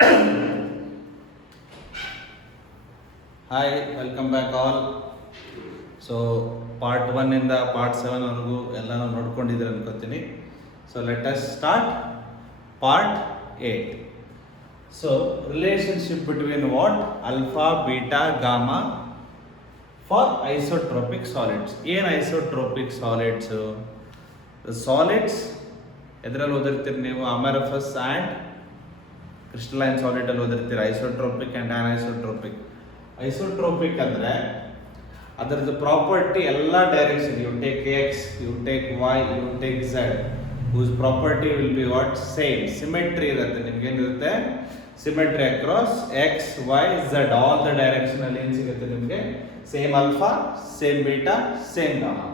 Hi, welcome back all. So part 1 part 7 ವರೆಗೂ ಎಲ್ಲನೂ ನೋಡ್ಕೊಂಡಿದ್ದೀರ ಅನ್ಕೋತೀನಿ. So let us start part 8. So relationship between what alpha beta gamma for isotropic solids. ಏನು isotropic solids? Solids ಎದರಲ್ಲಿ ಓದಿರ್ತೀರಿ ನೀವು? Amorphous and crystalline ಸಾಲಿಡಲ್ಲಿ ಓದಿರ್ತೀರಿ. Isotropic and anisotropic. ಐಸೋಟ್ರೋಪಿಕ್ ಅಂದರೆ ಅದರದ್ದು ಪ್ರಾಪರ್ಟಿ ಎಲ್ಲ direction, you take x, you take y, you take z, whose property will be what same. Symmetry ಇರುತ್ತೆ, ನಿಮ್ಗೇನಿರುತ್ತೆ? Symmetry across X y z all the direction ಅಲ್ಲಿ ಏನು ಸಿಗುತ್ತೆ ನಿಮಗೆ? Same alpha, same beta, same gamma.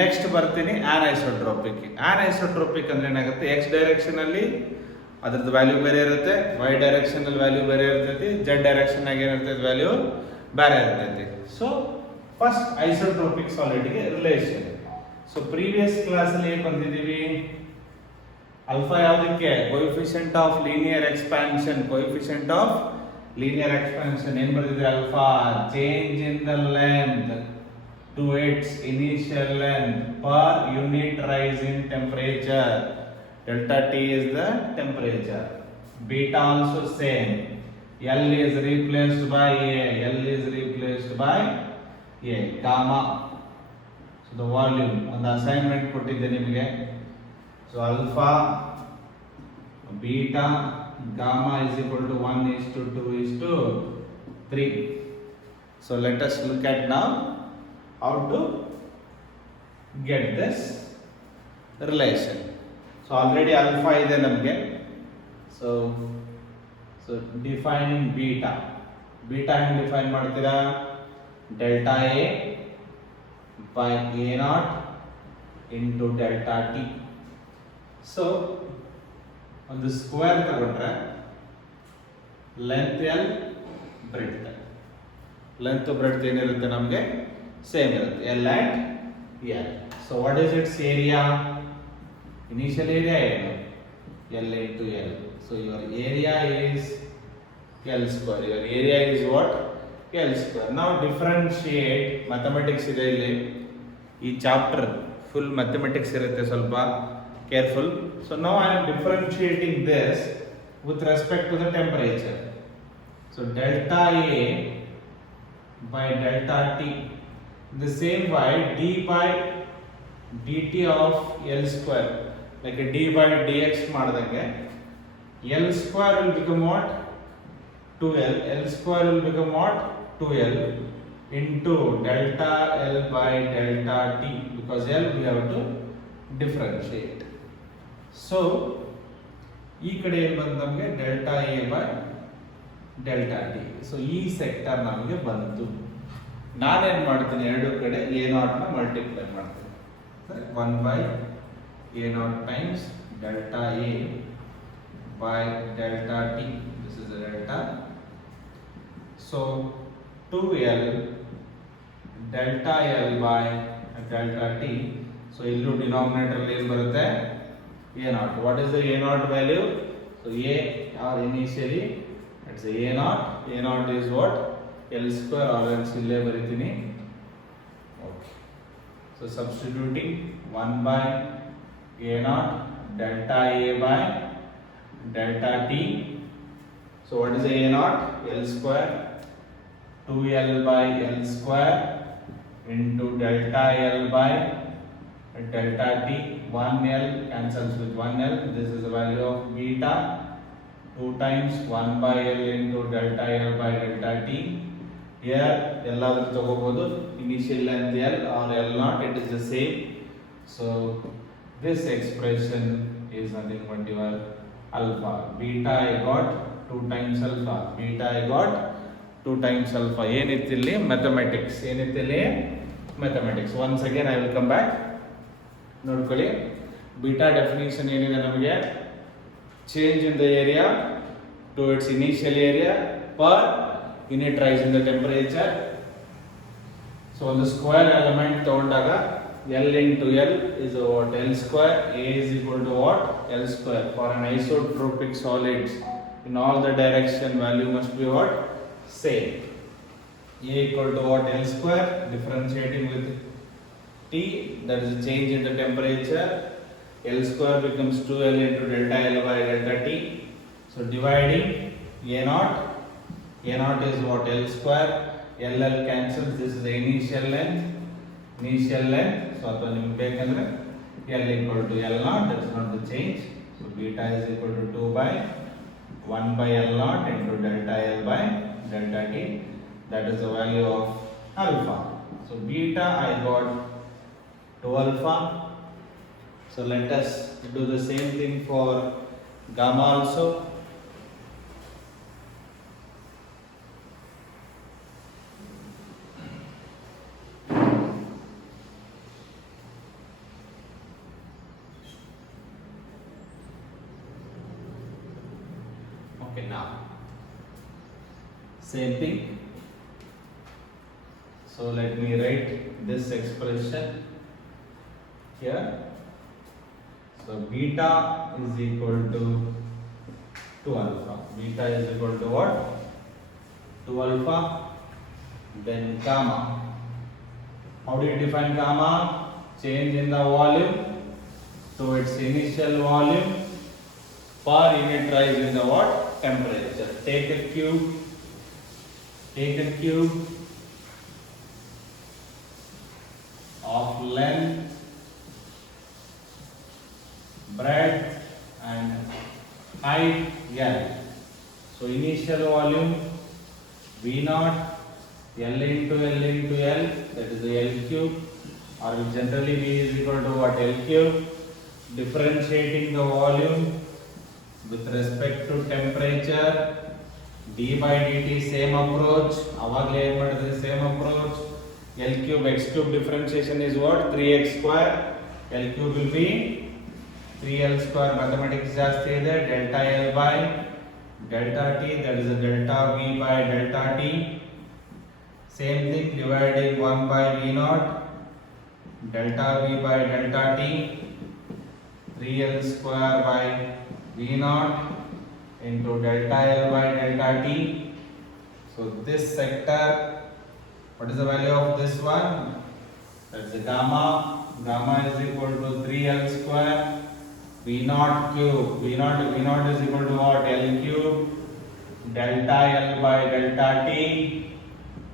Next ಬರ್ತೀನಿ anisotropic. Anisotropic ಅಂದ್ರೆ ಏನಾಗುತ್ತೆ? X direction ಅಲ್ಲಿ ಅದ್ರದ್ದು ವ್ಯಾಲ್ಯೂ ಬೇರೆ ಇರುತ್ತೆ, ವೈ ಡೈರೆಕ್ಷನ್ ಅಲ್ಲಿ ವ್ಯಾಲ್ಯೂ ಬೇರೆ ಇರ್ತೈತಿ, ಝೆಡ್ ಡೈರೆಕ್ಷನ್ ಆಗಿ ಏನಿರ್ತೈತಿ ವ್ಯಾಲ್ಯೂ ಬೇರೆ ಇರ್ತೈತಿ. ಸೊ ಫಸ್ಟ್ ಐಸೋಟ್ರೋಪಿಕ್ ಸಾಲಿಡ್ಗೆ ರಿಲೇಷನ್. ಸೊ ಪ್ರೀವಿಯಸ್ ಕ್ಲಾಸ್ ಅಲ್ಲಿ ಏನ್ ಬಂದಿದ್ದೀವಿ? ಅಲ್ಫಾ ಯಾವುದಕ್ಕೆ? Coefficient of linear expansion. Coefficient of linear expansion ಏನ್ ಬರ್ತಿದ್ರೆ? Alpha change in the length to its initial length per unit rise in temperature. Delta T is the temperature. Beta also same. L is replaced by A. L is replaced by A. Gamma. So the volume. ಒಂದು assignment ಕೊಟ್ಟಿದ್ದೆ ನಿಮಗೆ. So alpha, beta, gamma is equal to 1:2:3. So let us look at now how to get this relation. So already alpha ಇದೆ ನಮಗೆ. So defining beta. Beta ಹೆಂಗೆ define ಮಾಡ್ತೀರಾ? Delta A by A not into delta T. So ಒಂದು square ತಗೊಂಡ್ರೆ length L, breadth. Length breadth ಏನಿರುತ್ತೆ ನಮಗೆ? Same ಇರುತ್ತೆ, L and L. So what is it's area? Initial area ಏನು? L into L. So your area is L square. Your area is what? L square. Now differentiate. Mathematics ಇದೆ ಇಲ್ಲಿ. ಈ chapter full mathematics ಇರುತ್ತೆ, ಸ್ವಲ್ಪ careful. So now I am differentiating this with respect to the temperature. So delta A by delta T. The same way d by dt of L square. Like a d by dx ಮಾಡಿದಂಗೆ L square will become what? 2L. L square will become what? 2L into delta L by delta T, because L we have to differentiate. So ಈ ಕಡೆ ಏನು ಬಂತು ನಮಗೆ? Delta A by delta T. So ಈ sector ನಮಗೆ ಬಂತು. ನಾನೇನು ಮಾಡ್ತೀನಿ? ಎರಡು ಕಡೆ ಎ ನಾಟ್ನ ಮಲ್ಟಿಪ್ಲೈ ಮಾಡ್ತೀನಿ. 1 by A naught times delta A by delta T. This is the delta. So 2L delta L by delta T. So illu denominator ಅಲ್ಲಿ ಏನು ಬರುತ್ತೆ? A naught. What is the A naught value? So A or initially it's A naught. A naught is what? L square, or else ಇಲ್ಲೇ ಬರೀತೀನಿ. Okay. So substituting 1 by A naught delta A by delta T. So what is A naught? L square, 2L by L square into delta L by delta T. 1L cancels with 1L. This is the value of beta. 2 times 1 by L into delta L by delta T. Here ಎಲ್ಲಾದರೂ ತಗೋಬಹುದು. Initial length L or L naught, it is the same. So this expression is nothing but your alpha. Beta I got 2 times alpha. Beta I got 2 times alpha. ಏನಿತ್ತಿಲ್ಲಿ? Mathematics. ಏನಿತ್ತಿಲ್ಲಿ? Mathematics. Once again I will come back. ನೋಡ್ಕೊಳ್ಳಿ, beta definition ಏನಿದೆ ನಮಗೆ? Change in the area to its initial area per unit rise in the temperature. So ಒಂದು square element ತಗೊಂಡಾಗ L into L is what? L square. A is equal to what? L square. For an isotropic solids, in all the direction value must be what? Same. A equal to what? L square, differentiating with T, that is a change in the temperature. L square becomes 2L into delta L by delta T. So dividing A naught is what? L square, LL cancels, this is the initial length, so ಅದು ನಿಮಗೆ ಬೇಕಂದ್ರೆ L equal to L naught, that's not the change. So beta is equal to 2 by 1 by L naught into delta L by delta T, that is the value of alpha. So beta I got 2 alpha. So let us do the same thing for gamma also. Okay, now same thing. So let me write this expression here. So beta is equal to 2 alpha. Beta is equal to what? 2 alpha. Then gamma. How do you define gamma? Change in the volume to its initial volume per unit rise in the what? Temperature. Take a cube of length, breadth and height L. So initial volume V naught, L into L into L, that is the L cube, or generally V is equal to what? L cube. Differentiating the volume with respect to temperature, d by dt same approach, avagale ಏನು ಮಾಡಿದ್ರೆ same approach. L cube x cube differentiation is what? 3x square. L cube will be 3L square. Mathematics ಜಾಸ್ತಿ ಇದೆ. Delta L by delta T, that is a delta V by delta T. Same thing, dividing 1 by V naught, delta V by delta T, 3L square by V naught into delta L by delta T. So this sector, what is the value of this one? That's the gamma. Gamma is equal to 3L square V naught cube. V naught is equal to what? L cube. Delta L by delta T.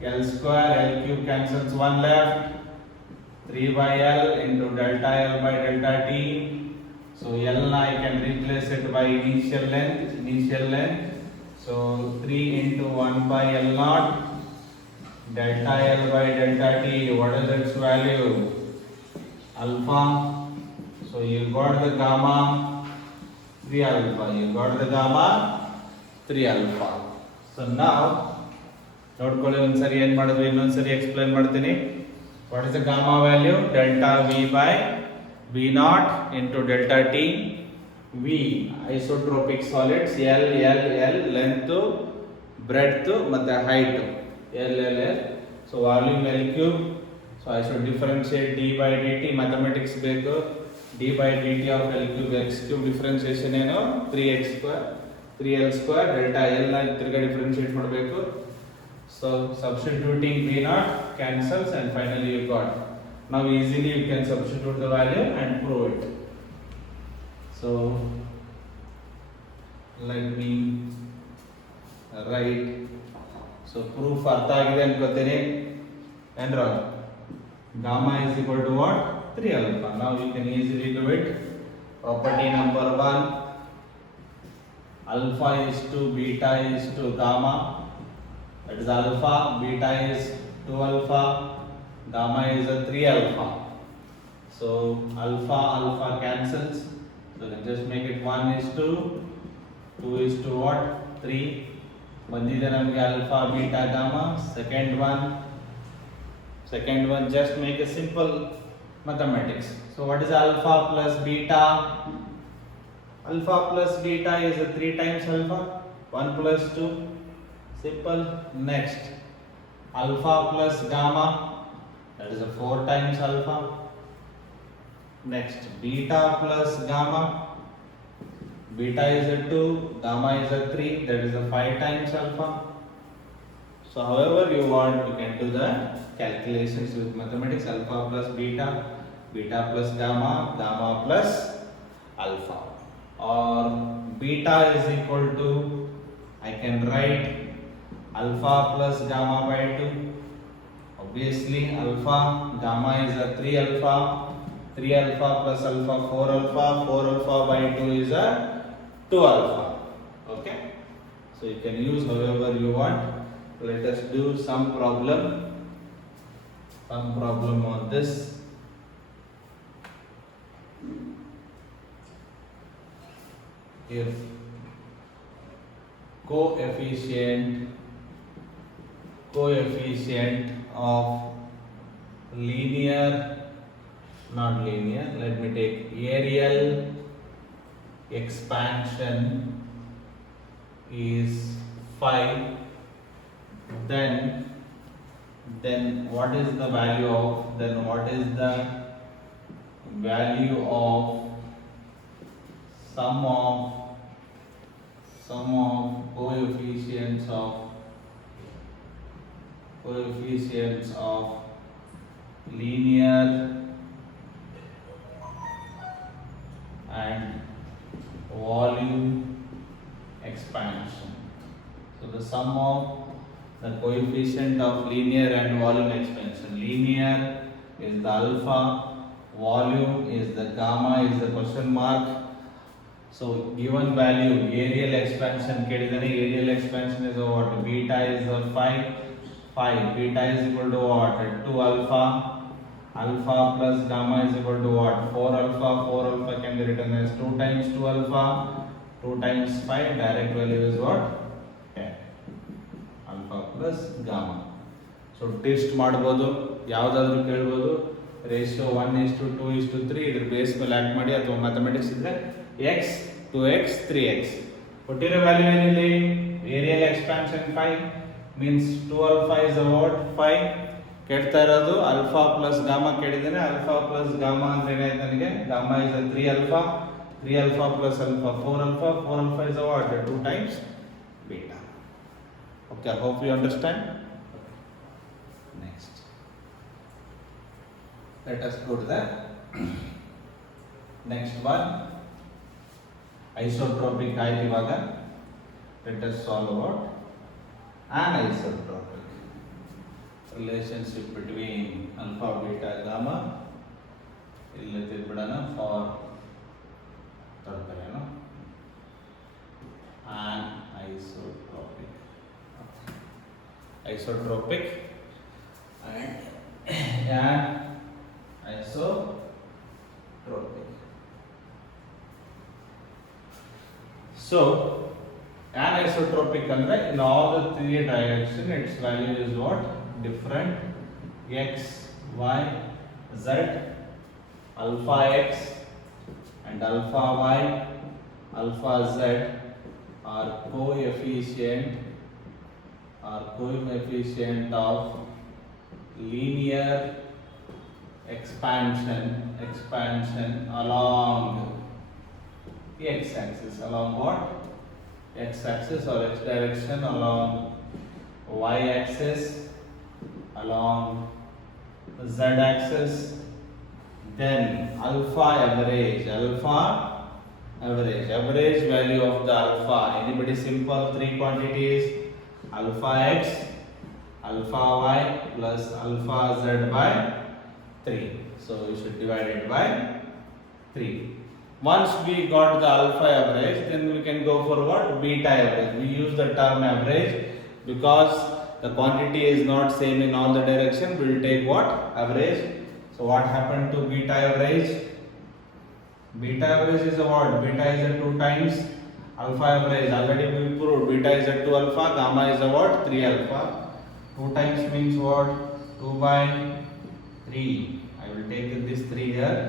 L square, L cube cancels one left. 3 by L into delta L by delta T. So L I can replace it by initial length. So 3 into 1 by L naught. Delta L by delta T, what is its value? Alpha. So you got the gamma 3 alpha. So now ನೋಡ್ಕೊಳ್ಳಿ ಒಂದ್ಸರಿ ಏನು ಮಾಡಿದ್ವಿ ಇನ್ನೊಂದ್ಸರಿ explain ಮಾಡ್ತೀನಿ. What is the gamma value? Delta v by v naught into delta t. We isotropic solids, l length, breadth ಮತ್ತೆ height l. So volume l cube. So I should differentiate d by d t. Mathematics ಬೇಕು. D by d t of l cube x cube differentiation ಏನು? 3x square 3L square. Delta L ನ ತಿರ್ಗಾ differentiate ಮಾಡಬೇಕು. So substituting V naught cancels and finally you got. Now easily you can substitute the value and prove it. So let me write. So proof ಅರ್ಥ ಆಗಿದೆ ಅನ್ಕೋತೀನಿ. And gamma is equal to what? 3 alpha. Now you can easily do it. Property number 1. Alpha is to beta is to gamma. That is alpha, beta is 2 alpha, gamma is a 3 alpha. So alpha cancels. So let's just make it 1 is to 2 is to what? 3. ಬಂದಿದೆ ನಮಗೆ alpha, beta, gamma. Second one just make a simple mathematics. So what is alpha plus beta? Alpha plus beta is a 3 times alpha. 1 plus 2. Simple. Next, alpha plus gamma, that is a 4 times alpha. Next, beta plus gamma, beta is a 2, gamma is a 3, that is a 5 times alpha. So however you want, you can do the calculations with mathematics. Alpha plus beta, beta plus gamma, gamma plus alpha, or beta is equal to, I can write alpha plus gamma by 2. Obviously alpha, gamma is a 3 alpha, 3 alpha plus alpha 4 alpha, 4 alpha by 2 is a 2 alpha. Okay, so you can use however you want. Let us do some problem on this. If coefficient of not linear, let me take areal expansion is 5, then what is the value of sum of coefficients of linear and volume expansion. So the sum of the coefficient of linear and volume expansion. Linear is the alpha, volume is the gamma, is the question mark. So given value areal expansion kedidane, areal expansion is what? Beta is 5, beta is equal to what? 2 alpha, alpha plus gamma is equal to what? 4 alpha can be written as 2 times 2 alpha, 2 times 5, direct value is what? 10. Alpha plus gamma. So test ಮಾಡಬಹುದು, ಯಾವುದಾದರೂ ಕೇಳಬಹುದು. Ratio 1:2:3 ಇದ್ರ base ಮೇಲೆ act ಮಾಡಿ, ಅಥವಾ mathematics ಇದ್ರೆ x 2x 3x. ಕೊಟ್ಟಿರೋ value ಏನಿದೆ? Areal expansion 5 means 2 alpha is what? 5. ಕೇಳ್ತಾ ಇರೋದು ಅಲ್ಫಾ ಪ್ಲಸ್ ಗಾಮಾ ಕೇಳಿದ್ದೇನೆ. ಅಲ್ಫಾ ಪ್ಲಸ್ ಗಾಮಾ ಅಂದ್ರೆ ಏನಾಯ್ತು ನನಗೆ? Gamma is 3 alpha, 3 alpha plus alpha 4 alpha, 4 alpha is what? 2 times beta. Okay, I hope you understand. Next, let us go to the next one. Isotropic ಆಯ್ತು ಇವಾಗ. Let us solve about anisotropic. Relationship between alpha, beta, gamma. ಇಲ್ಲಿ ತಿಳ್ಬಿಡೋಣ for ತರ್ತಾರೇನೋ. Isotropic and isotropic. So anisotropic ಅಂದ್ರೆ in all the three direction its value is what? Different. X, y, z, alpha x and alpha y, alpha z are coefficient of linear expansion along x axis. Along what? X axis or x direction, along y axis, along z axis. Then average value of the alpha. Anybody simple? Three quantities: alpha x, alpha y plus alpha z by 3. So we should divide it by 3. Once we got the alpha average, then we can go for what? Beta average. We use the term average because the quantity is not same in all the direction. We will take what? Average. So what happened to beta average? Beta average is a what? Beta is a 2 times alpha average. Already we proved beta is a 2 alpha, gamma is a what? 3 alpha. 2 times means what? 2 by 3. I will take this 3 here.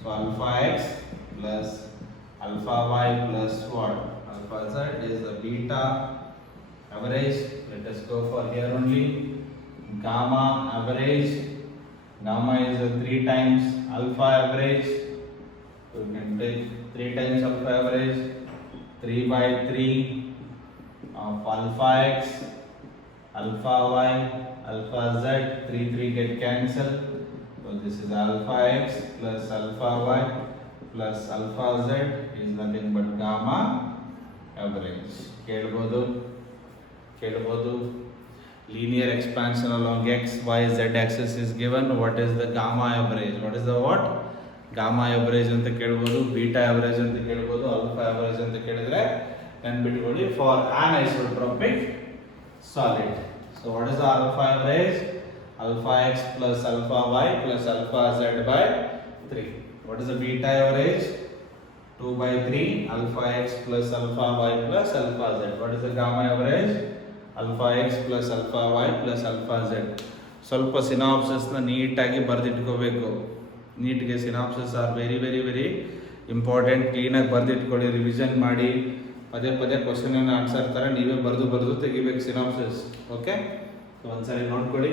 So alpha x plus alpha y plus what? Alpha z is the beta average. Let us go for here only. Gamma average. Gamma is a 3 times alpha average. So we can take 3 times alpha average. 3 by 3 of alpha x, alpha y, alpha z, 3 get cancelled. So this is alpha x plus alpha y plus alpha z is nothing but gamma average. ಕೇಳಬಹುದು linear expansion along x, y, z axis is given. What is the gamma average? What is the what? Gamma average ಅಂತ ಕೇಳಬಹುದು, beta average ಅಂತ ಕೇಳಬಹುದು, alpha average ಅಂತ ಕೇಳಿದ್ರೆ ನೆನ್ಪಿಟ್ಕೊಳ್ಳಿ for anisotropic solid. So what is the alpha average? Alpha x plus alpha y plus alpha z by 3. What is the beta average? 2 by 3 alpha x plus alpha y plus alpha z. What is the gamma average? Alpha x plus alpha y plus alpha z. ಸ್ವಲ್ಪ ಸಿನಾಪ್ಸಿಸ್ನ ನೀಟಾಗಿ ಬರೆದಿಟ್ಕೋಬೇಕು. ನೀಟ್ಗೆ synopsis are very very very important. ಕ್ಲೀನಾಗಿ ಬರೆದಿಟ್ಕೊಳ್ಳಿ, revision ಮಾಡಿ, ಪದೇ ಪದೇ ಕ್ವಶನ್ ಆನ್ಸರ್ ಥರ ನೀವೇ ಬರೆದು ತೆಗಿಬೇಕು ಸಿನಾಪ್ಸಿಸ್. ಓಕೆ, ಒಂದ್ಸರಿ ನೋಡ್ಕೊಳ್ಳಿ.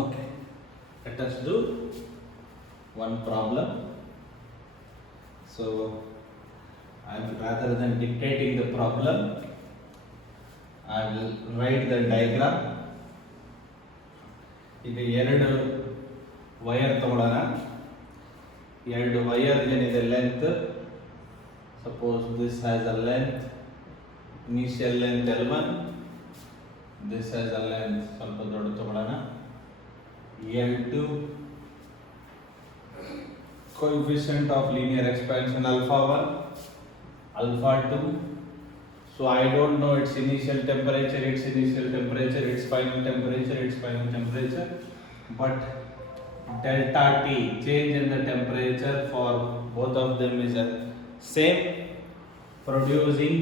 Okay, let us do one problem. So, rather than dictating the problem, I will write the diagram. ಈಗ ಎರಡು ವೈರ್ ತಗೊಳ್ಳೋಣ. ಎರಡು ವೈರ್ ಏನಿದೆ length, suppose this has a length, initial length L1, this has a length ಸ್ವಲ್ಪ ದೊಡ್ಡ ತಗೊಳ್ಳೋಣ L2, coefficient of linear expansion alpha 1, alpha 2. So I don't know its initial temperature, its final temperature, but delta T, change in the temperature for both of them is the same, producing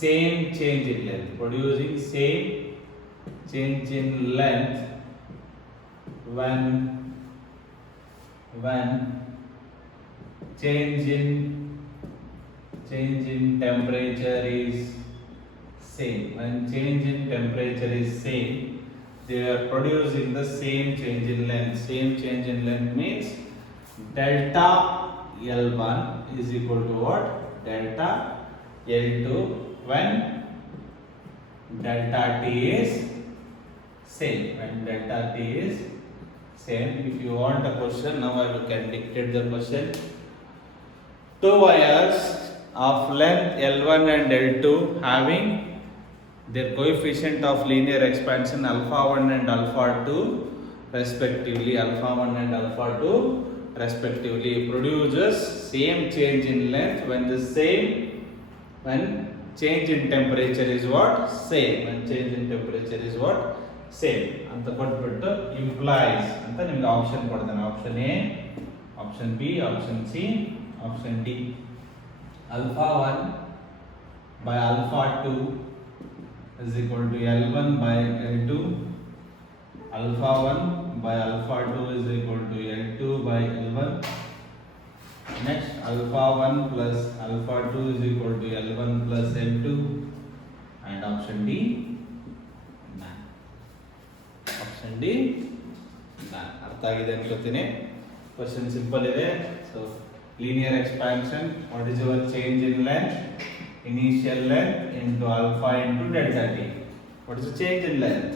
same change in length, change in length when change in temperature is same. When change in temperature is same, they are producing the same change in length. Same change in length means delta L1 is equal to what? Delta L2 when delta T is same. When delta T is same. If you want a question, now I can dictate the question. Two wires of length L1 and L2 having their coefficient of linear expansion alpha 1 and alpha 2 respectively, produces same change in length when change in temperature is what? Same. When change in temperature is what? Same. ಅಂತ ಕೊಟ್ಬಿಟ್ಟು implies ಅಂತ ನಿಮಗೆ option ಕೊಡ್ತಾನೆ. Option A, option B, option C, option D. alpha 1 by alpha 2 is equal to L1 by L2. Alpha 1 by alpha 2 is equal to L2 by L1. Next, alpha 1 plus alpha 2 is equal to L1 plus L2. And option D, none. Option D, none. ಅರ್ಥ ಆಗಿದೆ ಅನ್ಕೋತೀನಿ. Question simple ಇದೆ. So, linear expansion, what is your change in length? Initial length into alpha into delta T. What is the change in length?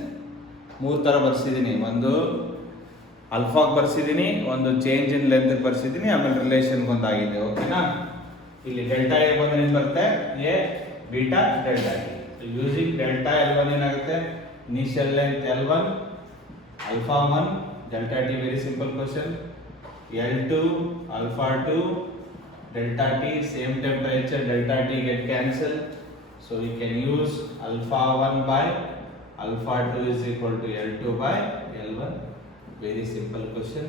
ಮೂರು ಥರ ಬರ್ಸಿದ್ದೀನಿ. ಒಂದು ಅಲ್ಫಾಗೆ ಬರ್ಸಿದ್ದೀನಿ, ಒಂದು change in length ಬರ್ಸಿದ್ದೀನಿ, ಆಮೇಲೆ relation ಒಂದಾಗಿದೆ. ಓಕೆನಾ? ಇಲ್ಲಿ ಡೆಲ್ಟಾ ಎ ಬಂದ್ರೆ ಏನು ಬರುತ್ತೆ? A beta delta T. Using delta L1 ಏನಾಗುತ್ತೆ? Initial length L1, alpha 1, delta T, very simple question. L2, alpha 2, delta T, same temperature, delta T get cancelled. So we can use alpha 1 by alpha 2 is equal to L2 by L1. Very simple question.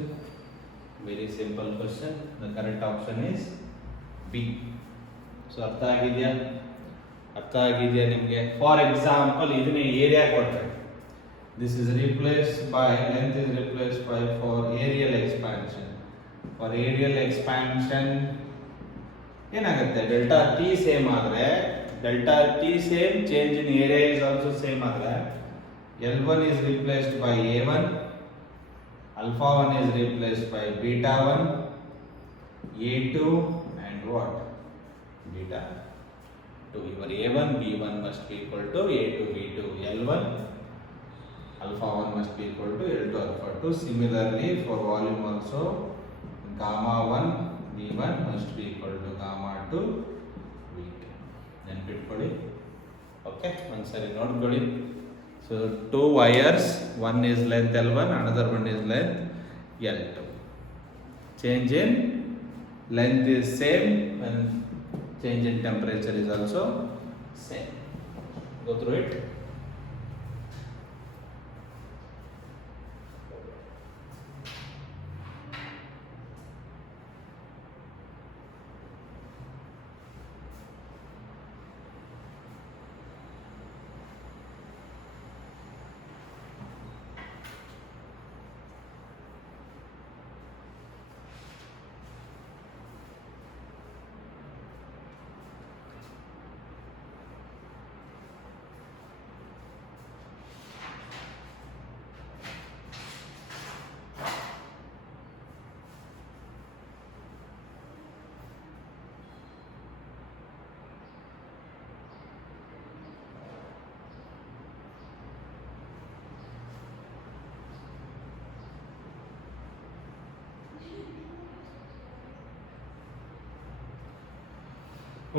Very simple question. The correct option is B. So ಅರ್ಥ ಆಗಿದೆಯಾ? ಅರ್ಥ ಆಗಿದೆಯಾ ನಿಮಗೆ? For example ಇದನ್ನೇ area ಕೊಟ್ಟರೆ, this is replaced by length is replaced by for areal expansion. For areal expansion ಏನಾಗುತ್ತೆ? Delta T same ಆದರೆ, delta T same, change in area is also same ಆದರೆ, L1 is replaced by A1, alpha 1 is replaced by beta 1, A2 and what? Beta 2. Your A1 B1 must be equal to A2 B2. L1 alpha 1 must be equal to L2 alpha 2. Similarly for volume also, gamma 1 B1 must be equal to gamma 2 B2. ನೆನ್ಪಿಟ್ಕೊಳ್ಳಿ. Okay, ಒಂದ್ಸರಿ ನೋಡ್ಕೊಳ್ಳಿ. So two wires, one is length L1, another one is length L2. Change in length is same when change in temperature is also same. Go through it.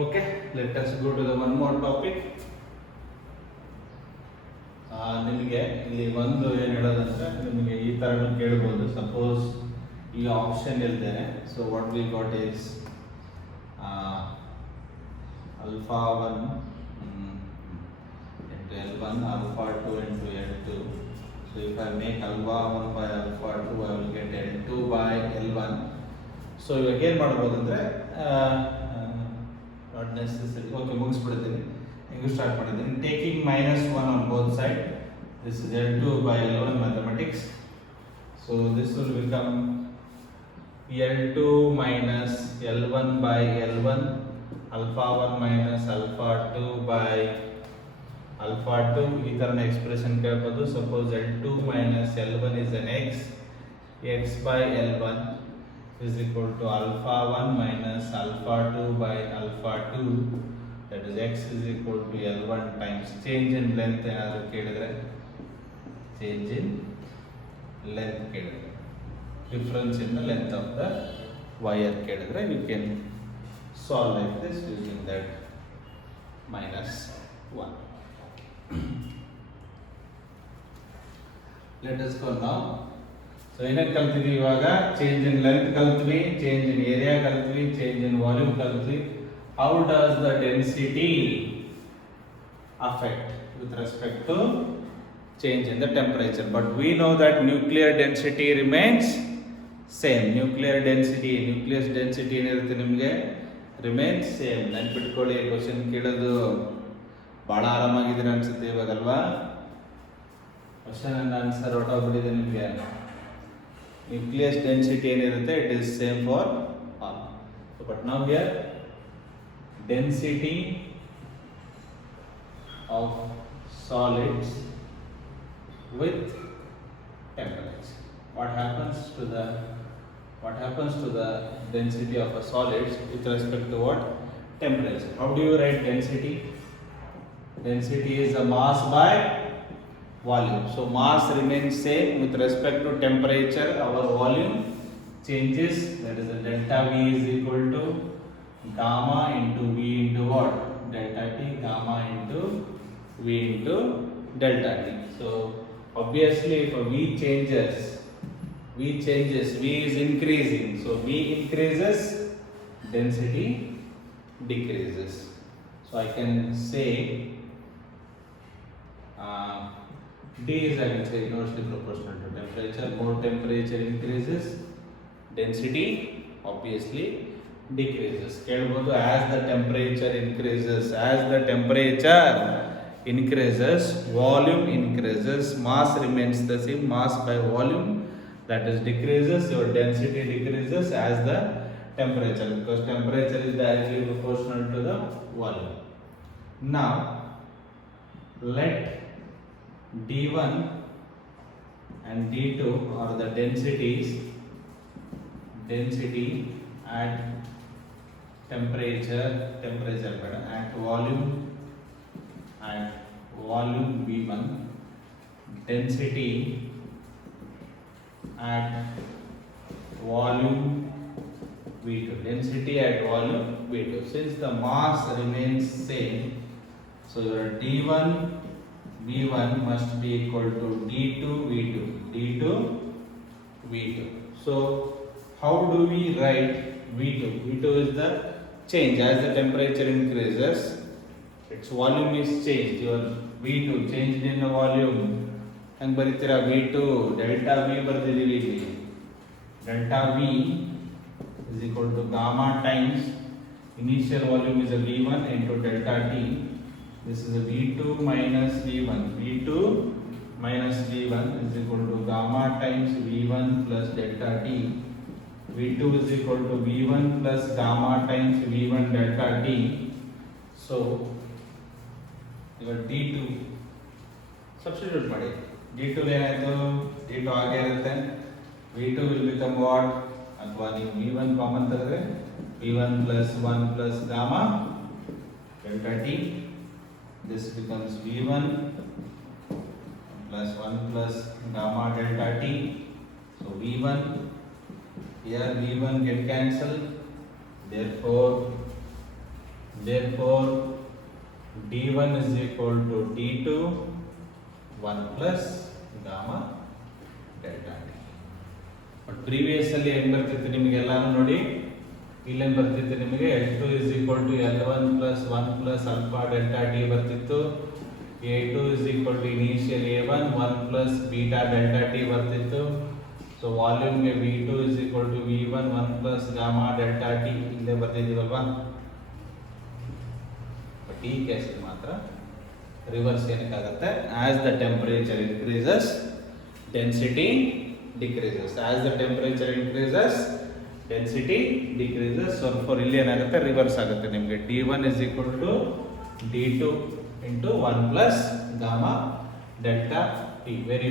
Okay, let us go to the one more topic. ನಿಮಗೆ ಇಲ್ಲಿ ಒಂದು ಏನು ಹೇಳೋದಂದ್ರೆ, ನಿಮಗೆ ಈ ಥರನೂ ಕೇಳ್ಬೋದು. Suppose ಈ ಆಪ್ಷನ್ ಇಲ್ದೇನೆ, so what we got is alpha 1 into L1, alpha 2 into L2. So if I make alpha 1 by alpha 2, I will get L2 by L1. So ಇವಾಗ ಏನು ಮಾಡ್ಬೋದು ಅಂದರೆ, not necessary. Okay, ಮುಗಿಸ್ಬಿಡ್ತೀನಿ. ಹಿಂಗೂ ಸ್ಟಾರ್ಟ್ ಮಾಡಿದ್ದೀನಿ. Taking -1 on both sides. This is L2 by L1 mathematics. So this will become L2 minus L1 by L1, alpha 1 minus alpha 2 by alpha 2. ಈ ಥರನ expression ಕೇಳ್ಬೋದು. Suppose L2 minus L1 is an x by L1 is equal to alpha 1 minus alpha 2 by alpha 2, that is x is equal to L1 times change in length. ಏನಾದರೂ ಕೇಳಿದ್ರೆ change in length ಕೇಳಿದ್ರೆ, difference in the length of the wire ಕೇಳಿದ್ರೆ, you can solve like this using that -1. Let us go now. So ಏನೇನು ಕಲ್ತಿದ್ವಿ ಇವಾಗ? Change in length ಕಲ್ತ್ವಿ, change in area ಕಲ್ತ್ವಿ, change in volume ಕಲ್ತ್ವಿ. How does the density affect with respect to change in the temperature? But we know that nuclear density remains same. Nuclear density, nucleus density ಏನಿರುತ್ತೆ ನಿಮಗೆ, remains same. ನೆನ್ಪಿಟ್ಕೊಳ್ಳಿ, question ಕೇಳೋದು ಭಾಳ ಆರಾಮಾಗಿದ್ದೀರ ಅನ್ಸುತ್ತೆ ಇವಾಗಲ್ವಾ? ಕ್ವಶನ್ ಅಂಡ್ ಆನ್ಸರ್ ಹೊರಟೋಗ್ಬಿಟ್ಟಿದೆ ನಿಮಗೆ. ನ್ಯೂಕ್ಲಿಯಸ್ ಡೆನ್ಸಿಟಿ ಏನಿರುತ್ತೆ, it is same for all. But ನಾವು here density of solids with temperature. What happens to the density of a solid with respect to what? Temperature. How do you write density? Density is a mass by volume. So mass remains same with respect to temperature. Our volume changes. That is the delta V is equal to gamma into V into what? Delta T. Gamma into V into delta T. So obviously if V changes, V is increasing. So V increases, density decreases. So So I can say D is, I can say, inversely proportional to temperature. More temperature increases, density obviously decreases. ಕೇಳಬಹುದು, as the temperature increases, volume increases, mass remains the same, mass by volume, that is decreases, your density decreases as the temperature, because temperature is directly proportional to the volume. Now let D1 and D2 are the density at temperature at volume V1, density at volume V2, since the mass remains same, so your D1 V1 must be equal to D2 V2. So how do we write V2? V2 is the change as the temperature increases, its volume is changed, your V2 changed in the volume. ಹಂಗೆ ಬರೀತೀರಾ, V2 delta V ಬರ್ದಿದ್ದೀವಿ ಇಲ್ಲಿ. Delta V is equal to gamma times initial volume is a V1 into delta T. This is a V2 minus V1 is equal to gamma times V1 plus delta T. V2 is equal to V1 plus gamma times V1 delta T. So your D2 substitute ಮಾಡಿ. D2 ಏನಾಯ್ತು, D2 ಹಾಗೆ ಇರುತ್ತೆ, V2 will become what, ಅಥವಾ ನೀವು V1 common ತೆಗೆದ್ರೆ V1 plus 1 plus gamma delta T. This becomes V1 plus 1 plus gamma delta T. So V1, here V1 get cancelled, therefore D1 is equal to D2 1 plus gamma delta T. But previously ಏನು ಬರ್ತಿತ್ತು ನಿಮಗೆಲ್ಲಾನು ನೋಡಿ, ಇಲ್ಲೇನು ಬರ್ತಿತ್ತು ನಿಮಗೆ, L2 is equal to L1 plus 1 plus alpha delta T ಬರ್ತಿತ್ತು. A2 is equal to initial A1 1 plus beta delta T ಬರ್ತಿತ್ತು. So volume ಗೆ V2 is equal to V1 1 plus gamma delta T ಇಲ್ಲೇ ಬರ್ತಿದ್ದೀವಲ್ವಾ. But ಈ case ಮಾತ್ರ reverse ಏನಕ್ಕಾಗುತ್ತೆ, as the temperature increases density decreases, as the temperature increases density decreases. So for ಇಲ್ಲಿ ಏನಾಗುತ್ತೆ, reverse ಆಗುತ್ತೆ ನಿಮಗೆ. D1 is equal to D2 into 1 plus gamma delta T. Very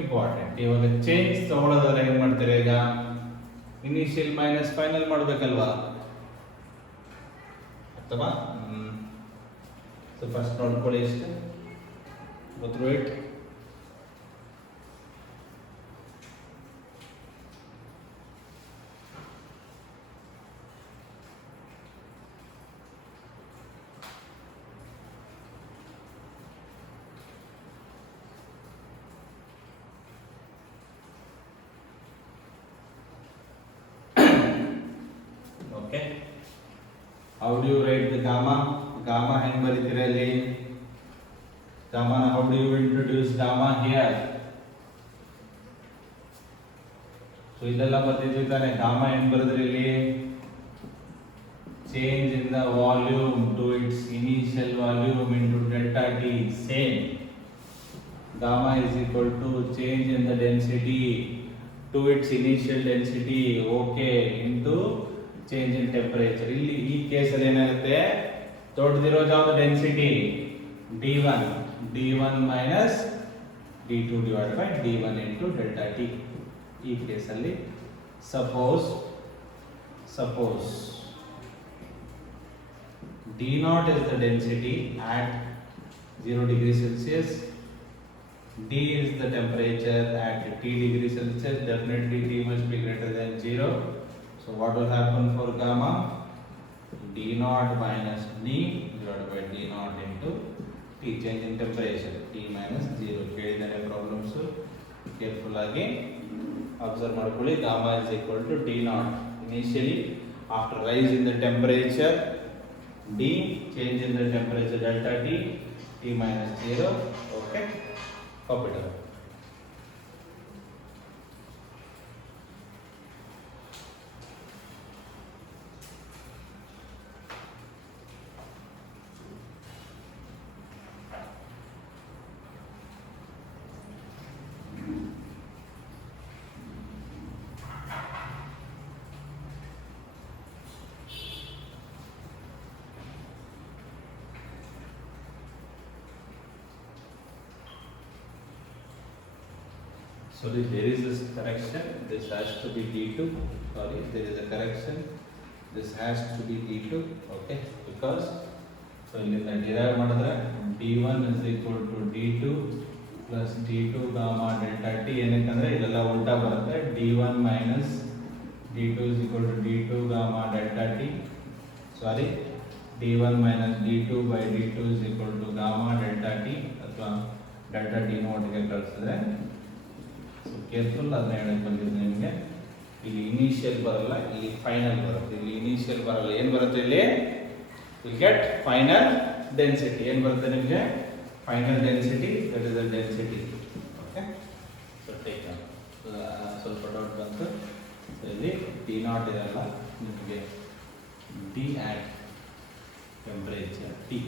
important. ಇವಾಗ change ತಗೊಳ್ಳೋದಾದ್ರೆ ಏನು ಮಾಡ್ತೀರಾ, ಈಗ ಇನಿಷಿಯಲ್ ಮೈನಸ್ ಫೈನಲ್ ಮಾಡಬೇಕಲ್ವಾ, ಅಥವಾ so first ನೋಡ್ಕೊಳ್ಳಿ ಇಷ್ಟು, ಗೊತ್ತು it. Okay, how do you write the gamma? Gamma ಹೆಂಗೆ ಬರೀತೀರಾ ಇಲ್ಲಿ, gamma how do you introduce gamma here? So ಇದೆಲ್ಲ ಬರ್ತಿದ್ವಿ ತಾನೆ, gamma ಹೆಂಗೆ ಬರೆದ್ರಿ ಇಲ್ಲಿ, change in the volume to its initial volume into delta T, same. Gamma is equal to change in the density to its initial density, okay, into change in temperature. ಇಲ್ಲಿ ಈ ಕೇಸಲ್ಲಿ ಏನಾಗುತ್ತೆ, ದೊಡ್ಡದಿರೋದು ಯಾವುದು, density D1 minus D2 divided by D1 into delta T. ಈ ಕೇಸಲ್ಲಿ suppose D0 is the density at 0 degree Celsius, D is the temperature at T degree Celsius, definitely T must be greater than 0. So what will happen for gamma? D0 minus D divided by D0 into T, change in temperature, T minus 0. ಕೇಳಿದರೆ problems careful ಆಗಿ observe ಮಾಡ್ಕೊಳ್ಳಿ. gamma is equal to D0 initially, after rise in the temperature D, change in the temperature delta T, T minus 0. Okay, copy down. Sorry, there is this correction. This has to be D2. Sorry, there is a correction. This has to be D2. Okay, because so in the derive ಮಾಡಿದ್ರೆ D1 is equal to D2 plus D2 gamma delta T ಏನಕ್ಕಂದ್ರೆ ಇದೆಲ್ಲ ಉಲ್ಟಾ ಬರುತ್ತೆ. D1 minus D2 is equal to D2 gamma delta T. Sorry, D1 minus D2 by D2 is equal to gamma delta T ಅಥವಾ delta T ನ ಒಟ್ಟಿಗೆ ಕಳಿಸಿದ್ರೆ careful ಅದನ್ನ ಹೇಳಕ್ ಬಂದಿದ್ದು ನಿಮಗೆ. ಇಲ್ಲಿ ಇನಿಷಿಯಲ್ ಬರಲ್ಲ, ಇಲ್ಲಿ ಫೈನಲ್ ಬರುತ್ತೆ. ಇಲ್ಲಿ ಇನಿಷಿಯಲ್ ಬರಲ್ಲ, ಏನು ಬರುತ್ತೆ ಇಲ್ಲಿ? Will get final density. ಏನು ಬರುತ್ತೆ ನಿಮಗೆ? Final density, that is the density. Okay, so take ಸ್ವಲ್ಪ ಡೌಟ್ ಬಂತು. ಇಲ್ಲಿ ಟಿ ನಾಟ್ ಇರಲ್ಲ, ನಿಮಗೆ D at temperature T,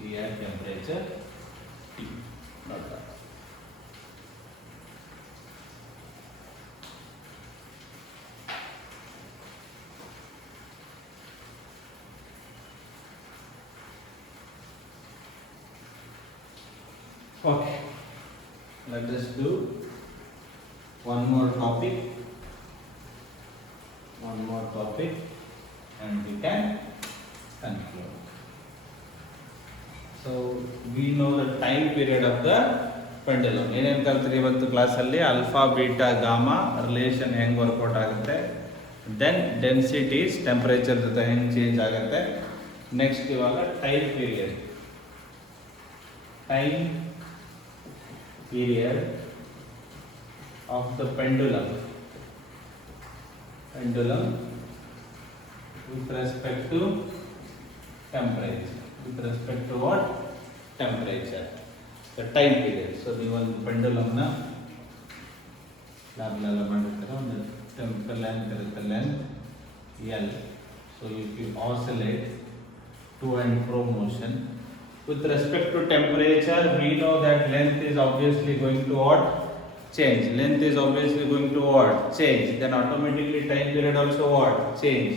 D at temperature T naught. Okay, let us do one more topic, and we can conclude. So we know the time period of the pendulum. ಏನೇನು ಕಲ್ತ್ರಿ ಇವತ್ತು ಕ್ಲಾಸಲ್ಲಿ? Alpha beta gamma relation ಹೆಂಗೆ workout ಆಗುತ್ತೆ, then densities temperature ಜೊತೆ ಹೆಂಗೆ change ಆಗುತ್ತೆ. Next ಇವಾಗ time period of the pendulum with respect to temperature. With respect to what? Temperature. The time period. So the one pendulum na labla ಮಾಡಿರ್ತಾರೆ, ಒಂದು temporal length L. So if you oscillate to and fro motion with respect to temperature, we know that length is obviously going to what? Change. Length is obviously going to what? Change. Then automatically time period also what? Change.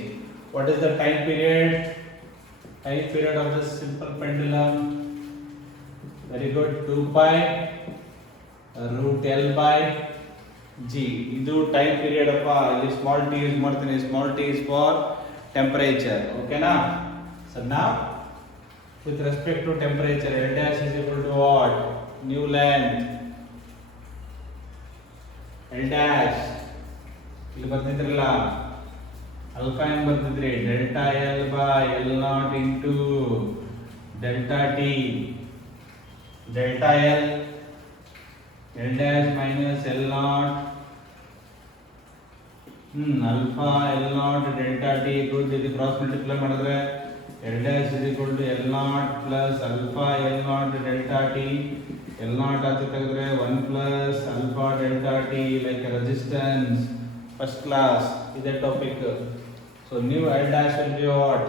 What is the time period? Time period of the simple pendulum. Very good. 2 pi root L by G. Idu time period of ಇಲ್ಲಿ small t use ಮಾಡ್ತೀನಿ. Small t is for temperature. Okay na? So now with respect to temperature, L dash is equal to what? New length L dash. ಇಲ್ಲಿ ಬರ್ತಿದ್ರಲ್ಲ alpha ಏನು ಬರ್ತಿದ್ರಿ? Delta l by l naught into delta t. Delta l dash minus l naught alpha l naught delta t good. ಇದು cross multiply ಮಾಡಿದ್ರೆ L dash is equal to L naught plus alpha L naught delta T. L naught ಆಚೆ ತೆಗೆದ್ರೆ 1 plus alpha delta T like a resistance. First class ಇದೆ topic. So new L dash will be what?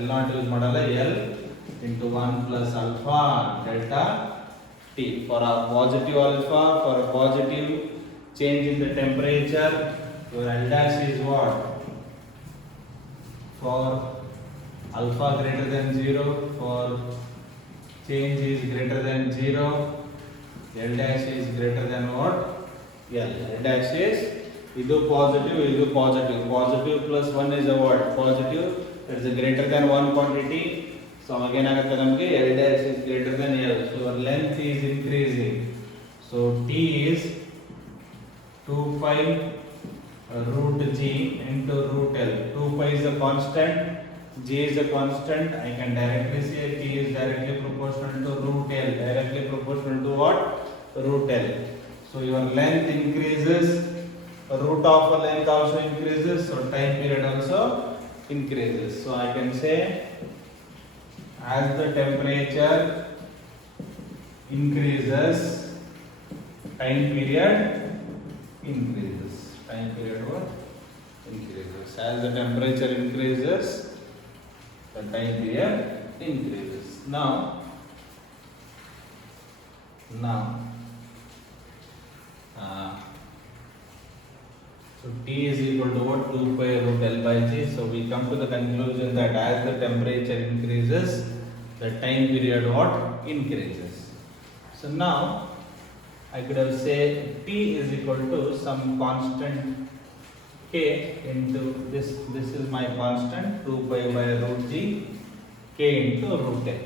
L naught use ಮಾಡಲ್ಲ, L into 1 plus alpha delta T. For a positive alpha, for a positive change in the temperature, your L dash is what? For alpha greater than 0, for change is greater than 0, L dash is greater than what? L dash is idu positive, positive plus 1 is a what? Positive, that is a greater than 1 quantity. So again agutte namage L dash is greater than L. So your length is increasing. So T is 2 pi root G into root L. 2 pi is a constant, G is a constant. I can directly say T is directly proportional to root L. Directly proportional to what? Root L. So your length increases, root of a length also increases. So time period also increases. So I can say as the temperature increases, time period increases. Time period what? Increases. As the temperature increases, the time period increases. Now, so T is equal to what? 2 pi root L by G. So we come to the conclusion that as the temperature increases, the time period what? Increases. So now I could have said T is equal to some constant K into this. This is my constant 2 pi by root G K into root L.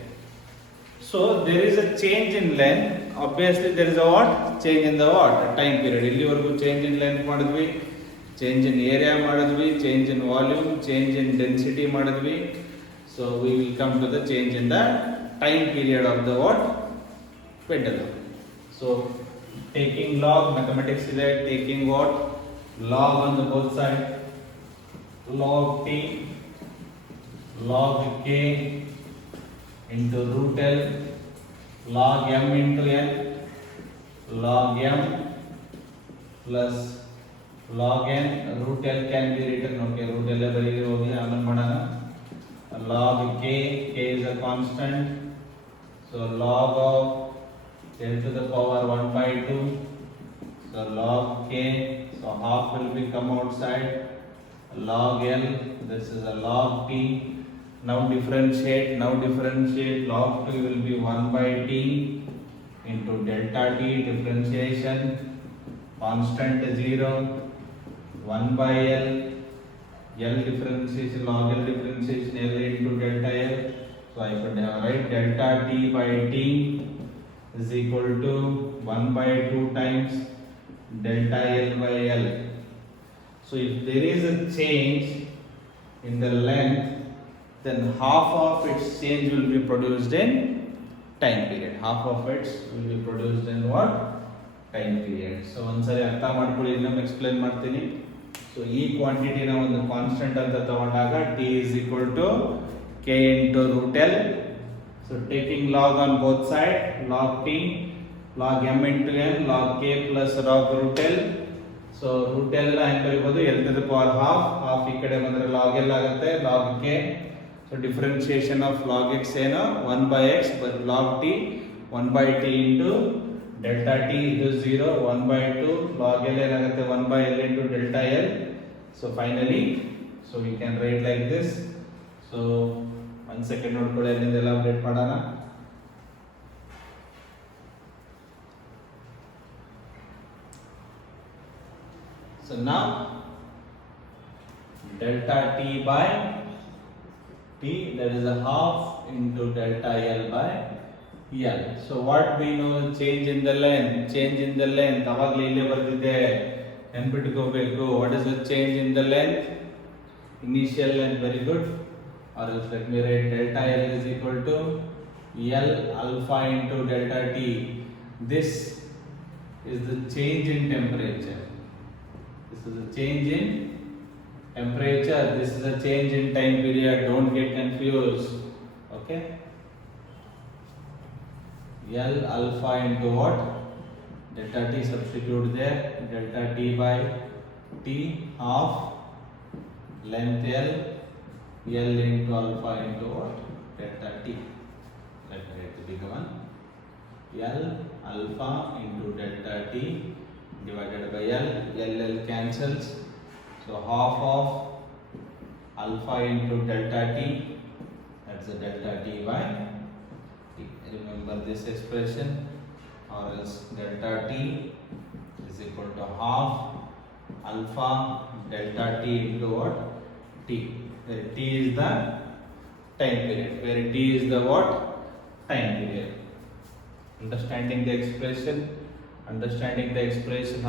So there is a change in length. Obviously there is a what? Change in the what? Time period. ಇಲ್ಲಿವರೆಗೂ change in length ಮಾಡಿದ್ವಿ, change in area ಮಾಡಿದ್ವಿ, change in volume, change in density ಮಾಡಿದ್ವಿ. So we will come to the change in the time period of the what? Pendulum. So taking log, mathematics is like taking what? Log on the both side. Log T, log K into root L, log M into N, log M plus log N, root L can be written, okay, root L ಬರೀರಿ ಹೋಗಿ ಆಮೇಲೆ ಮಾಡೋಣ. Log K is a constant, so log of L to the power 1 by 2, so log K, so half will be come outside, log L, this is a log T. Now differentiate, log 2 will be 1 by T into delta T, differentiation, constant 0, 1 by L, L differentiation, log L differentiation, L into delta L. So I could write delta T by T is equal to 1 by 2 times delta L by L. So if there is a change in the length, then half of its change will be produced in time period. Half of it will be produced in what? Time period. So ಒಂದ್ಸರಿ ಅರ್ಥ ಮಾಡ್ಕೊಳ್ಳಿ, ಇನ್ನೊಮ್ಮೆ explain ಮಾಡ್ತೀನಿ. So ಈ ಕ್ವಾಂಟಿಟಿನ ಒಂದು constant ಅಂತ ತಗೊಂಡಾಗ T is equal to K into root L. So taking log on both side, log T, log M into N, log K plus log root L. So root L ನ ಹೆಂಗೆ ಬರೀಬಹುದು? L to the power half ಈ ಕಡೆ ಬಂದ್ರೆ log L ಆಗುತ್ತೆ, log K. So differentiation of log x ಏನು 1 by x, but log t 1 by t into delta t is 0, 1 by 2 log L ಏನಾಗುತ್ತೆ 1 by L into delta L. So finally, so we can write like this. So 1 second ನೋಡ್ಕೊಳ್ಳಿ, ಅಲ್ಲಿಂದ elaborate ಮಾಡೋಣ. So now delta t by T, that is a half into delta L by L. So what we know, change in the length, ಅವಾಗಲೇ ಇಲ್ಲೇ ಬರ್ತಿದೆ, ನೆನ್ಪಿಟ್ಕೋಬೇಕು. What is the change in the length? Initial length, very good. Or else let me write delta L is equal to L alpha into delta T. This is the change in temperature. This is the change in temperature, this is a change in time period, don't get confused. Okay, L alpha into what? Delta T, substitute there, delta T by T, half length L into alpha into what? Delta T. Let me write the bigger one. L alpha into delta T divided by L cancels. So half of alpha into delta T, that's the delta T by T. Remember this expression, or else delta T is equal to half alpha delta T into what? T. Where T is the time period. Where T is the what? Time period. Understanding the expression,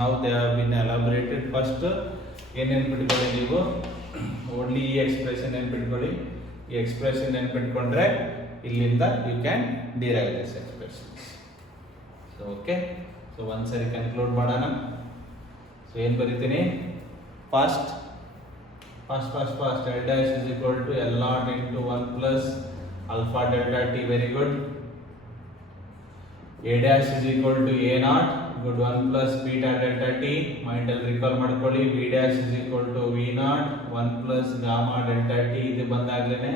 how they have been elaborated. First, ಏನು ನೆನ್ಪಿಟ್ಕೊಳ್ಳಿ ನೀವು, only ಈ expression ನೆನ್ಪಿಟ್ಕೊಳ್ಳಿ. ಈ expression ನೆನ್ಪಿಟ್ಕೊಂಡ್ರೆ ಇಲ್ಲಿಂದ you can derive this expressions. So okay, so ಒಂದ್ಸರಿ conclude ಮಾಡೋಣ. ಸೊ ಏನು ಬರೀತೀನಿ, first Fast. L dash is equal to L naught into 1 plus alpha delta t. Very good. A dash is equal to A naught. Good. 1 plus beta delta t. Mind ಅಲ್ಲಿ recall ಮಾಡ್ಕೊಳ್ಳಿ. B dash is equal to V naught. 1 plus gamma delta t. ಇದು ಬಂದಾಗಲೇ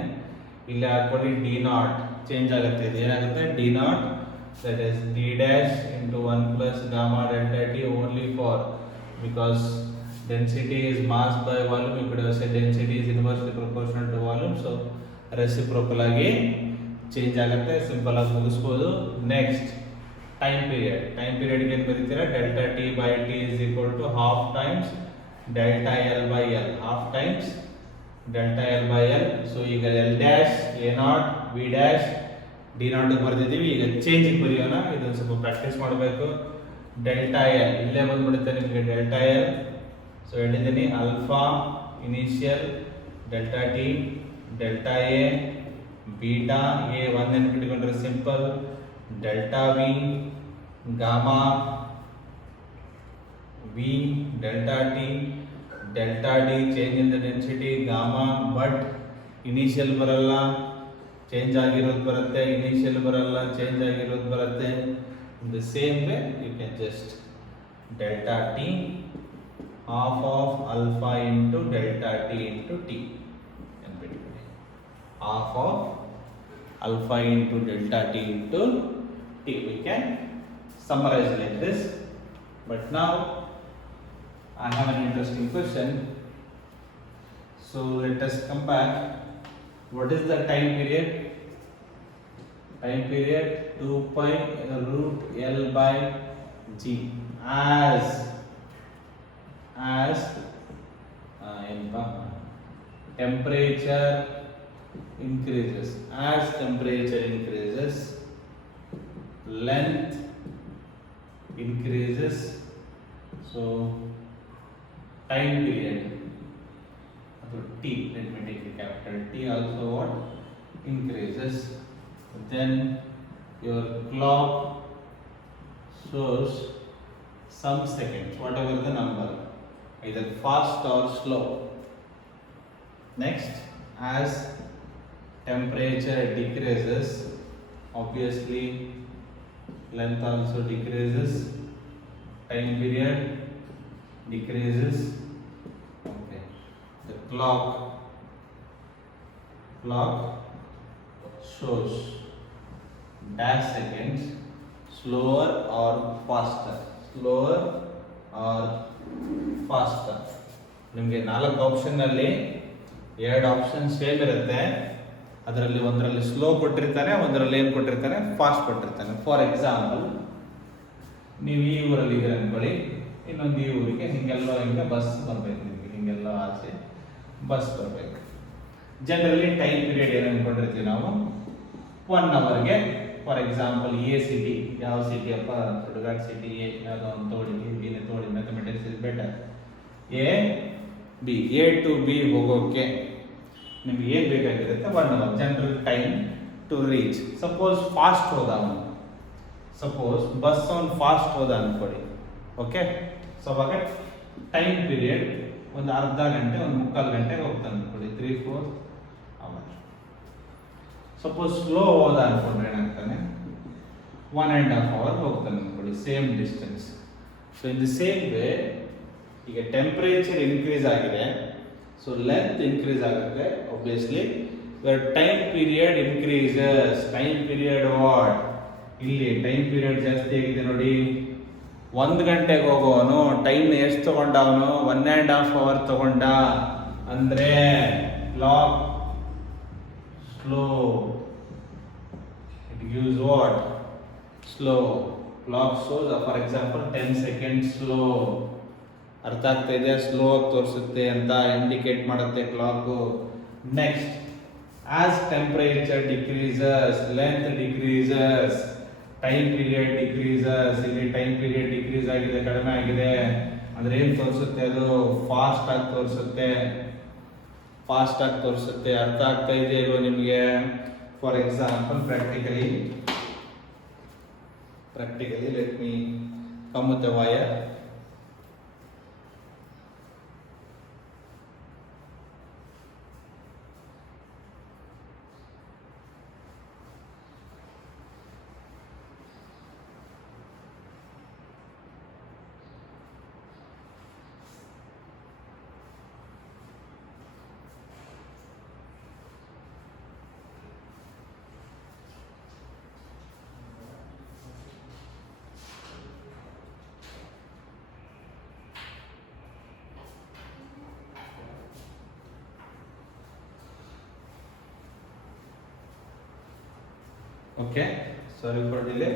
ಇಲ್ಲಿ ಹಾಕೊಳ್ಳಿ D naught. Change ಆಗುತ್ತೆ. ಇದು ಏನಾಗುತ್ತೆ? D naught. That is D dash into 1 plus gamma delta t only for, because density is mass by volume. You could have said density is inversely proportional to volume. So reciprocal ಆಗಿ change ಆಗುತ್ತೆ. Simple ಆಗಿ ಮುಗಿಸ್ಬೋದು. Next time period. Time ಪೀರಿಯಡ್ಗೆ ಏನು ಬರೀತೀರಾ? Delta t by t is equal to half times delta l by l. Half times delta l by l. So ಈಗ l dash a naught v dash d naught ಬರೆದಿದ್ದೀವಿ. ಈಗ ಚೇಂಜಿಗೆ ಬರೆಯೋಣ. ಇದನ್ನು ಸ್ವಲ್ಪ ಪ್ರಾಕ್ಟೀಸ್ ಮಾಡಬೇಕು. ಡೆಲ್ಟಾ ಎಲ್ ಇಲ್ಲೇ ಬಂದ್ಬಿಡುತ್ತೆ ನಿಮಗೆ. ಡೆಲ್ಟಾ ಎಲ್ ಸೊ ಹೇಳಿದ್ದೀನಿ alpha initial, delta t, delta a, beta a ಒಂದು ನೆನ್ಪಿಟ್ಕೊಂಡ್ರೆ simple, delta v, gamma v, delta t, delta d change in the density, gamma but initial ಬರಲ್ಲ, ಚೇಂಜ್ ಆಗಿರೋದು ಬರುತ್ತೆ, ಇನಿಷಿಯಲ್ ಬರಲ್ಲ, ಚೇಂಜ್ ಆಗಿರೋದು ಬರುತ್ತೆ. In the same way you can just delta t half of alpha into delta t into t. Half of alpha into delta t into t. We can summarize like this. But now I have an interesting question. So let us come back. What is the time period? Time period 2 pi root L by G. As temperature increases, length increases. So time period T, let me take a capital T, also what? Increases. Then your clock shows some seconds, whatever the number, either fast or slow. Next, as temperature decreases, obviously length also decreases, time period decreases. Okay, the clock shows dash seconds, slower or faster. ನಿಮಗೆ 4 option ಅಲ್ಲಿ 2 option same ಇರುತ್ತೆ. ಅದರಲ್ಲಿ ಒಂದರಲ್ಲಿ slow ಕೊಟ್ಟಿರ್ತಾನೆ, ಒಂದರಲ್ಲಿ ಏನು ಕೊಟ್ಟಿರ್ತಾನೆ? Fast ಕೊಟ್ಟಿರ್ತಾನೆ. ಫಾರ್ ಎಕ್ಸಾಂಪಲ್, ನೀವು ಈ ಊರಲ್ಲಿ ಇದ್ದೀರ ಅನ್ಕೊಳ್ಳಿ, ಇನ್ನೊಂದು ಈ ಊರಿಗೆ ಹಿಂಗೆ ಬಸ್ ಬರಬೇಕು. ನಿಮಗೆ ಹಿಂಗೆಲ್ಲ ಆಸೆ ಬಸ್ ಬರಬೇಕು. ಜನರಲಿ ಟೈಮ್ ಪೀರಿಯಡ್ ಏನು ಅನ್ಕೊಂಡಿರ್ತೀವಿ ನಾವು? 1 ಅವರ್ಗೆ. ಫಾರ್ ಎಕ್ಸಾಂಪಲ್ ಎ ಸಿಟಿ, ಯಾವ ಸಿಟಿ ಅಪ್ಪ? ಸುಡುಗಾಡ್ ಸಿಟಿ. ಎ ಯಾವುದೋ ಒಂದು ತೋಡಿ mathematics is better. A B, A to B ಹೋಗೋಕ್ಕೆ ನಿಮ್ಗೆ ಏನು ಬೇಕಾಗಿರುತ್ತೆ? 1 hour general time to reach. Suppose fast ಹೋದ ಅವನು, ಸಪೋಸ್ ಬಸ್ ಅವನು ಫಾಸ್ಟ್ ಹೋದ ಅನ್ಕೊಳ್ಳಿ. ಓಕೆ, ಸೊ ಅವಾಗ ಟೈಮ್ ಪೀರಿಯಡ್ ಒಂದು ಅರ್ಧ ಗಂಟೆ, ಒಂದು ಮುಕ್ಕಾಲು ಗಂಟೆಗೆ ಹೋಗ್ತಾನೆ ಅನ್ಕೊಳ್ಳಿ, 3-4 ಅವರ್. ಸಪೋಸ್ ಸ್ಲೋ ಹೋದ ಅನ್ಕೊಂಡ್ರೆ ಏನಾಗ್ತಾನೆ? 1.5 ಅವರ್ ಹೋಗ್ತಾನೆ ಅನ್ಕೊಳ್ಳಿ, same distance. So in the same way, ಈಗ ಟೆಂಪರೇಚರ್ ಇನ್ಕ್ರೀಸ್ ಆಗಿದೆ, ಸೊ ಲೆಂತ್ ಇನ್ಕ್ರೀಸ್ ಆಗುತ್ತೆ. Obviously time period increases. Time period what? ಇಲ್ಲಿ ಟೈಮ್ ಪೀರಿಯಡ್ ಜಾಸ್ತಿ ಆಗಿದೆ ನೋಡಿ. 1 ಗಂಟೆಗೆ ಹೋಗೋವನು ಟೈಮ್ ಎಷ್ಟು ತಗೊಂಡ? ಅವನು 1.5 ಅವರ್ ತಗೊಂಡ. ಅಂದ್ರೆ clock slow. It gives what? Slow. Clock shows for example 10 seconds slow. ಅರ್ಥ ಆಗ್ತಾ ಇದೆ? ಸ್ಲೋ ಆಗಿ ತೋರಿಸುತ್ತೆ ಅಂತ ಇಂಡಿಕೇಟ್ ಮಾಡುತ್ತೆ clock. Next, as temperature decreases, length decreases, time period decreases. ಇಲ್ಲಿ ಟೈಮ್ ಪೀರಿಯಡ್ ಡಿಕ್ರೀಸ್ ಆಗಿದೆ, ಕಡಿಮೆ ಆಗಿದೆ. ಅಂದ್ರೆ ಏನು ತೋರಿಸುತ್ತೆ? ಅದು ಫಾಸ್ಟ್ ಆಗಿ ತೋರಿಸುತ್ತೆ. ಅರ್ಥ ಆಗ್ತಾ ಇದೆ ಇಲ್ವೋ ನಿಮಗೆ? For example, practically let me come with A wire. Okay, sorry for delay.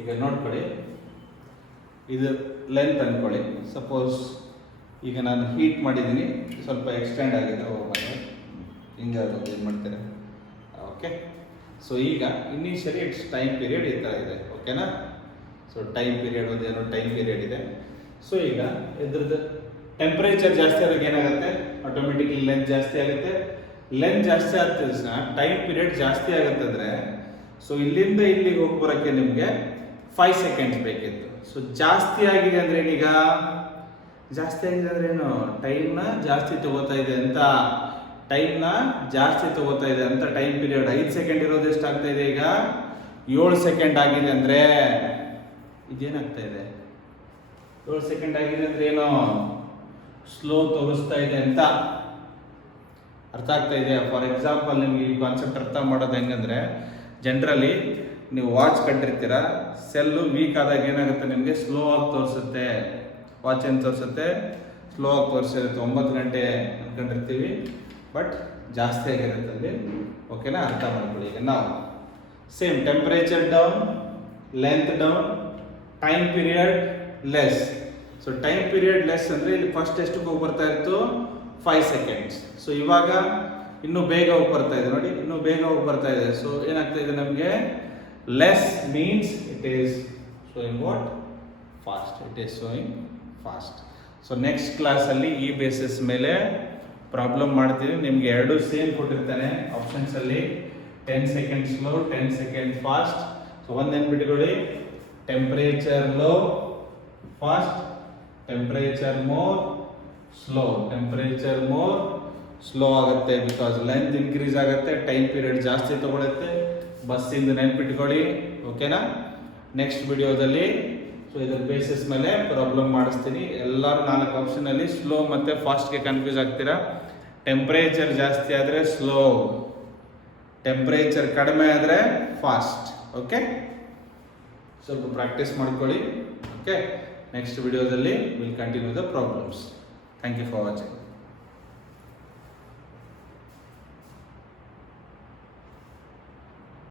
ಈಗ ನೋಡ್ಕೊಳ್ಳಿ, ಇದು ಲೆಂತ್ ಅಂದ್ಕೊಳ್ಳಿ. ಸಪೋಸ್ ಈಗ ನಾನು ಹೀಟ್ ಮಾಡಿದ್ದೀನಿ, ಸ್ವಲ್ಪ ಎಕ್ಸ್ಟೆಂಡ್ ಆಗಿದೆ ಓವನ್, ಹಿಂಗೆ ಏನು ಮಾಡ್ತಾರೆ. ಓಕೆ, ಸೊ ಈಗ ಇನಿಷಿಯಲಿ ಇಟ್ಸ್ ಟೈಮ್ ಪೀರಿಯಡ್ ಈ ಥರ ಇದೆ. ಓಕೆನಾ? ಸೊ ಟೈಮ್ ಪೀರಿಯಡ್ ಒಂದೇನೋ ಟೈಮ್ ಪೀರಿಯಡ್ ಇದೆ. ಸೊ ಈಗ ಇದ್ರದ್ದು ಟೆಂಪ್ರೇಚರ್ ಜಾಸ್ತಿ ಆದಾಗ ಏನಾಗುತ್ತೆ, ಆಟೋಮೆಟಿಕ್ಲಿ ಲೆಂತ್ ಜಾಸ್ತಿ ಆಗುತ್ತೆ. ಲೆಂತ್ ಜಾಸ್ತಿ ಆದ ತಕ್ಷಣ ಟೈಮ್ ಪೀರಿಯಡ್ ಜಾಸ್ತಿ ಆಗುತ್ತಂದ್ರೆ, ಸೊ ಇಲ್ಲಿಂದ ಇಲ್ಲಿಗೆ ಹೋಗಿ ಬರೋಕ್ಕೆ ನಿಮಗೆ 5 ಸೆಕೆಂಡ್ಸ್ ಬೇಕಿತ್ತು. ಸೊ ಜಾಸ್ತಿ ಆಗಿದೆ ಅಂದ್ರೆ ಏನೀಗ, ಜಾಸ್ತಿ ಆಗಿದೆ ಅಂದ್ರೆ ಏನು, ಟೈಮ್ನ ಜಾಸ್ತಿ ತಗೋತಾ ಇದೆ ಅಂತ, ಟೈಮ್ನ ಜಾಸ್ತಿ ತಗೋತಾ ಇದೆ ಅಂತ. ಟೈಮ್ ಪೀರಿಯಡ್ 5 ಸೆಕೆಂಡ್ ಇರೋದು ಎಷ್ಟಾಗ್ತಾ ಇದೆ ಈಗ, 7 ಸೆಕೆಂಡ್ ಆಗಿದೆ ಅಂದ್ರೆ ಇದೇನಾಗ್ತಾ ಇದೆ, 7 ಸೆಕೆಂಡ್ ಆಗಿದೆ ಅಂದ್ರೆ ಏನು, ಸ್ಲೋ ತೋರಿಸ್ತಾ ಇದೆ ಅಂತ. ಅರ್ಥ ಆಗ್ತಾ ಇದೆ? ಫಾರ್ ಎಕ್ಸಾಂಪಲ್ ನಿಮ್ಗೆ ಈ ಕಾನ್ಸೆಪ್ಟ್ ಅರ್ಥ ಮಾಡೋದು ಹೆಂಗಂದ್ರೆ, ಜನರಲಿ ನೀವು ವಾಚ್ ಕಟ್ಟಿರ್ತೀರ, ಸೆಲ್ಲು ವೀಕ್ ಆದಾಗ ಏನಾಗುತ್ತೆ, ನಿಮಗೆ ಸ್ಲೋ ಆಗಿ ತೋರಿಸುತ್ತೆ. ವಾಚ್ ಏನು ತೋರಿಸುತ್ತೆ, ಸ್ಲೋ ಆಗಿ ತೋರಿಸಿರುತ್ತೆ. 9 ಗಂಟೆ ಅಂದ್ಕೊಂಡಿರ್ತೀವಿ, ಬಟ್ ಜಾಸ್ತಿ ಆಗಿರುತ್ತೆ ಅಲ್ಲಿ. ಓಕೆನಾ? ಅರ್ಥ ಮಾಡ್ಕೊಳ್ಳಿ. ಈಗ ನಾವು same temperature down, length down, time period less. So time period less ಅಂದರೆ ಇಲ್ಲಿ ಫಸ್ಟ್ ಎಷ್ಟಕ್ಕೆ ಹೋಗಿ ಬರ್ತಾ ಇತ್ತು, 5 ಸೆಕೆಂಡ್ಸ್. ಸೊ ಇವಾಗ ಇನ್ನೂ ಬೇಗ ಹೋಗಿ ಬರ್ತಾ ಇದೆ ನೋಡಿ, ಇನ್ನೂ ಬೇಗ ಹೋಗಿ ಬರ್ತಾ ಇದೆ. ಸೊ ಏನಾಗ್ತಾ ಇದೆ ನಮಗೆ, less means it is showing what, fast. It is showing fast. So next ಕ್ಲಾಸಲ್ಲಿ ಈ ಬೇಸಿಸ್ ಮೇಲೆ ಪ್ರಾಬ್ಲಮ್ ಮಾಡ್ತೀವಿ. ನಿಮಗೆ 2 ಸೇಮ್ ಕೊಟ್ಟಿರ್ತಾನೆ ಆಪ್ಷನ್ಸಲ್ಲಿ, 10 second slow, 10 second fast. So ಒಂದು ನೆನ್ಪಿಟ್ಕೊಳ್ಳಿ, temperature low fast, temperature more slow. Temperature more slow ಆಗುತ್ತೆ ಬಿಕಾಸ್ ಲೆಂತ್ ಇನ್ಕ್ರೀಸ್ ಆಗುತ್ತೆ, ಟೈಮ್ ಪೀರಿಯಡ್ ಜಾಸ್ತಿ ತಗೊಳುತ್ತೆ. ಬಸ್ಸಿಂದ ನೆನ್ಪಿಟ್ಕೊಳ್ಳಿ. ಓಕೆನಾ? ನೆಕ್ಸ್ಟ್ ವಿಡಿಯೋದಲ್ಲಿ ಸೊ ಇದರ ಬೇಸಿಸ್ ಮೇಲೆ ಪ್ರಾಬ್ಲಮ್ ಮಾಡಿಸ್ತೀನಿ. ಎಲ್ಲರೂ 4 ಆಪ್ಷನಲ್ಲಿ ಸ್ಲೋ ಮತ್ತು ಫಾಸ್ಟ್ಗೆ ಕನ್ಫ್ಯೂಸ್ ಆಗ್ತೀರಾ. ಟೆಂಪರೇಚರ್ ಜಾಸ್ತಿ ಆದರೆ ಸ್ಲೋ, ಟೆಂಪರೇಚರ್ ಕಡಿಮೆ ಆದರೆ ಫಾಸ್ಟ್. ಓಕೆ, ಸ್ವಲ್ಪ ಪ್ರಾಕ್ಟೀಸ್ ಮಾಡ್ಕೊಳ್ಳಿ. ಓಕೆ, ನೆಕ್ಸ್ಟ್ ವಿಡಿಯೋದಲ್ಲಿ will continue the problems. Thank you for watching.